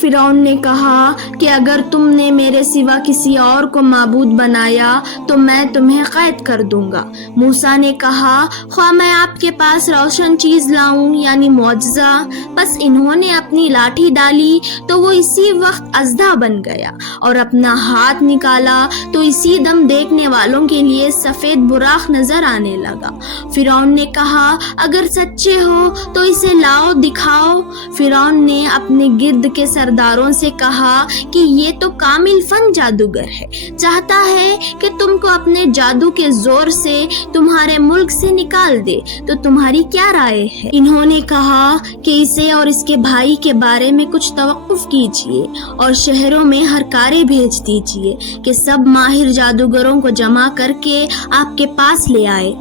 فرعون نے کہا کہ اگر تم نے میرے سوا کسی اور کو معبود بنایا تو میں تمہیں قید کر دوں گا۔ موسیٰ نے کہا خواہ میں آپ کے پاس روشن چیز لاؤں یعنی معجزہ۔ بس انہوں نے اپنی لاٹھی ڈالی تو وہ اسی وقت اژدھا بن گیا، اور اپنا ہاتھ نکالا تو اسی دم دیکھنے والوں کے لیے سفید براق نظر آنے لگا۔ فرعون نے کہا اگر سچے ہو تو اسے لاؤ دکھاؤ۔ فرعون نے اپنے گرد کے سرداروں سے کہا کہ یہ تو کامل فن جادوگر ہے، چاہتا ہے کہ تم کو اپنے جادو کے زور سے تمہارے ملک سے نکال دے، تو تمہاری کیا رائے ہے؟ انہوں نے کہا کہ اسے اور اس کے بھائی کے بارے میں کچھ توقف کیجیے اور شہروں میں ہرکارے بھیج دیجیے کہ سب ماہر جادوگروں کو جمع کر کے آپ کے پاس لے آئے۔